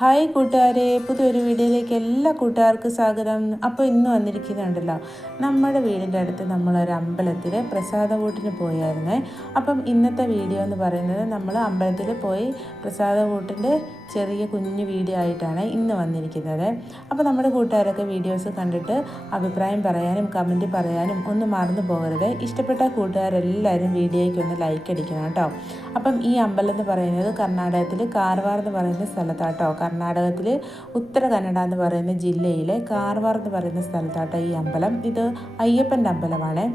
Hi കൂട്ടുകാരെ, പുതിയൊരു വീഡിയോയിലേക്ക് എല്ലാ കൂട്ടുകാർക്കും സ്വാഗതം. അപ്പോൾ ഇന്ന് വന്നിരിക്കുന്നുണ്ടല്ലോ, നമ്മുടെ വീടിൻ്റെ അടുത്ത് നമ്മളൊരു അമ്പലത്തിൽ പ്രസാദകൂട്ടിന് പോയായിരുന്നേ. അപ്പം ഇന്നത്തെ വീഡിയോ എന്ന് പറയുന്നത് നമ്മൾ അമ്പലത്തിൽ പോയി പ്രസാദകൂട്ടിൻ്റെ ചെറിയ കുഞ്ഞു വീഡിയോ ആയിട്ടാണ് ഇന്ന് വന്നിരിക്കുന്നത്. അപ്പോൾ നമ്മുടെ കൂട്ടുകാരൊക്കെ വീഡിയോസ് കണ്ടിട്ട് അഭിപ്രായം പറയാനും കമൻറ്റ് പറയാനും ഒന്നും മറന്നു പോകരുത്. ഇഷ്ടപ്പെട്ട കൂട്ടുകാരെല്ലാവരും വീഡിയോയ്ക്ക് ഒന്ന് ലൈക്ക് അടിക്കണം കേട്ടോ. അപ്പം ഈ അമ്പലം എന്ന് പറയുന്നത് കർണാടകത്തിൽ കാർവാർ എന്ന് പറയുന്ന സ്ഥലത്താട്ടോ. കർണാടകത്തിൽ ഉത്തര കന്നഡ എന്ന് പറയുന്ന ജില്ലയിലെ കാർവാർ എന്ന് പറയുന്ന സ്ഥലത്താട്ടോ ഈ അമ്പലം. ഇത് അയ്യപ്പൻ്റെ അമ്പലമാണ്.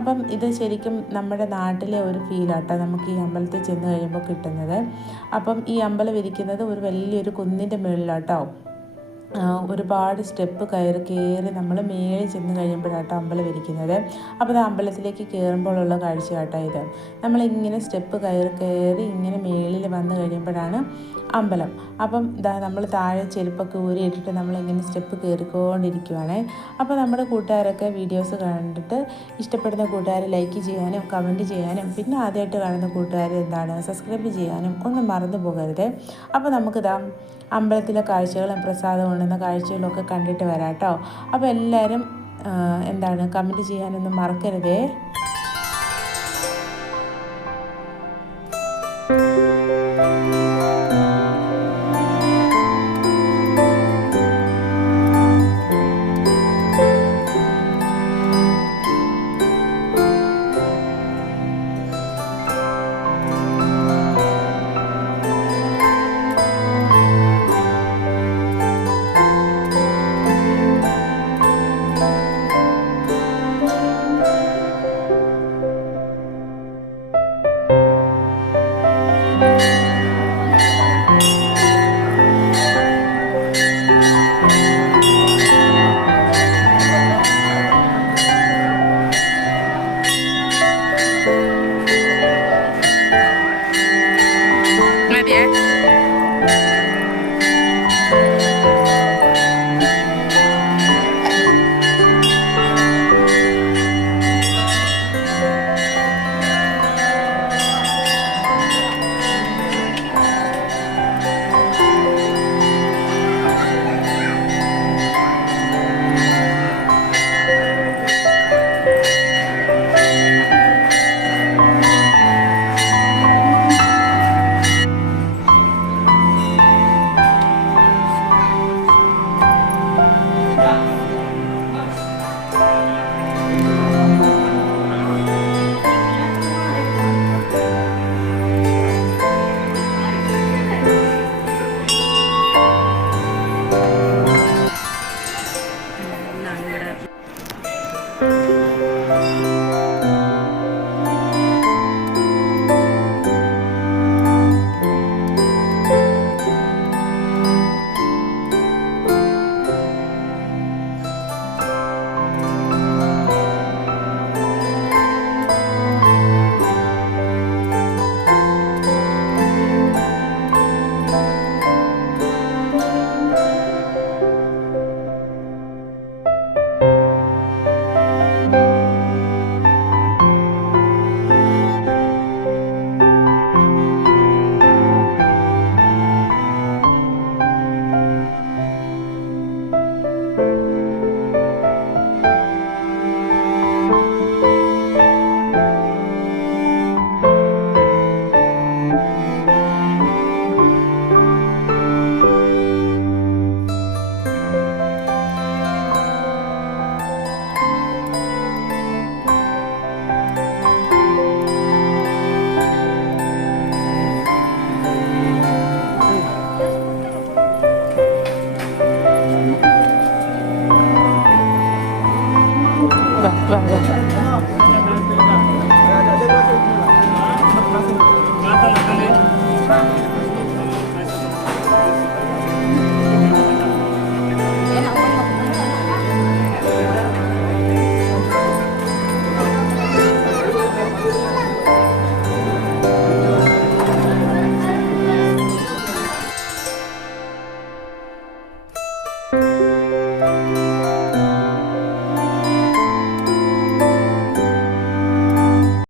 അപ്പം ഇത് ശരിക്കും നമ്മുടെ നാട്ടിലെ ഒരു ഫീലാട്ടോ നമുക്ക് ഈ അമ്പലത്തിൽ ചെന്ന് കഴിയുമ്പോൾ കിട്ടുന്നത്. അപ്പം ഈ അമ്പലം ഇരിക്കുന്നത് ഒരു വലിയൊരു കുന്നിൻ്റെ മുകളിലാട്ടോ. ഒരുപാട് സ്റ്റെപ്പ് കയറി നമ്മൾ മേളിൽ ചെന്ന് കഴിയുമ്പോഴാട്ടോ അമ്പലം ഇരിക്കുന്നത്. അപ്പോൾ ഇത് അമ്പലത്തിലേക്ക് കയറുമ്പോഴുള്ള കാഴ്ച കേട്ടോ ഇത്. നമ്മളിങ്ങനെ സ്റ്റെപ്പ് കയറി ഇങ്ങനെ മേളിൽ വന്ന് കഴിയുമ്പോഴാണ് അമ്പലം. അപ്പം നമ്മൾ താഴെ ചെരുപ്പൊക്കെ ഊരിയിട്ടിട്ട് നമ്മളിങ്ങനെ സ്റ്റെപ്പ് കയറിക്കൊണ്ടിരിക്കുവാണ്. അപ്പോൾ നമ്മുടെ കൂട്ടുകാരൊക്കെ വീഡിയോസ് കണ്ടിട്ട് ഇഷ്ടപ്പെടുന്ന കൂട്ടുകാർ ലൈക്ക് ചെയ്യാനും കമൻറ്റ് ചെയ്യാനും പിന്നെ ആദ്യമായിട്ട് കാണുന്ന കൂട്ടുകാർ സബ്സ്ക്രൈബ് ചെയ്യാനും ഒന്നും മറന്നു പോകരുത്. അപ്പോൾ നമുക്കിതാ അമ്പലത്തിലെ കാഴ്ചകളും പ്രസാദം ഉണ്ടെന്ന കാഴ്ചകളൊക്കെ കണ്ടിട്ട് വരാം കേട്ടോ. അപ്പോൾ എല്ലാവരും കമൻറ്റ് ചെയ്യാനൊന്നും മറക്കരുതേ.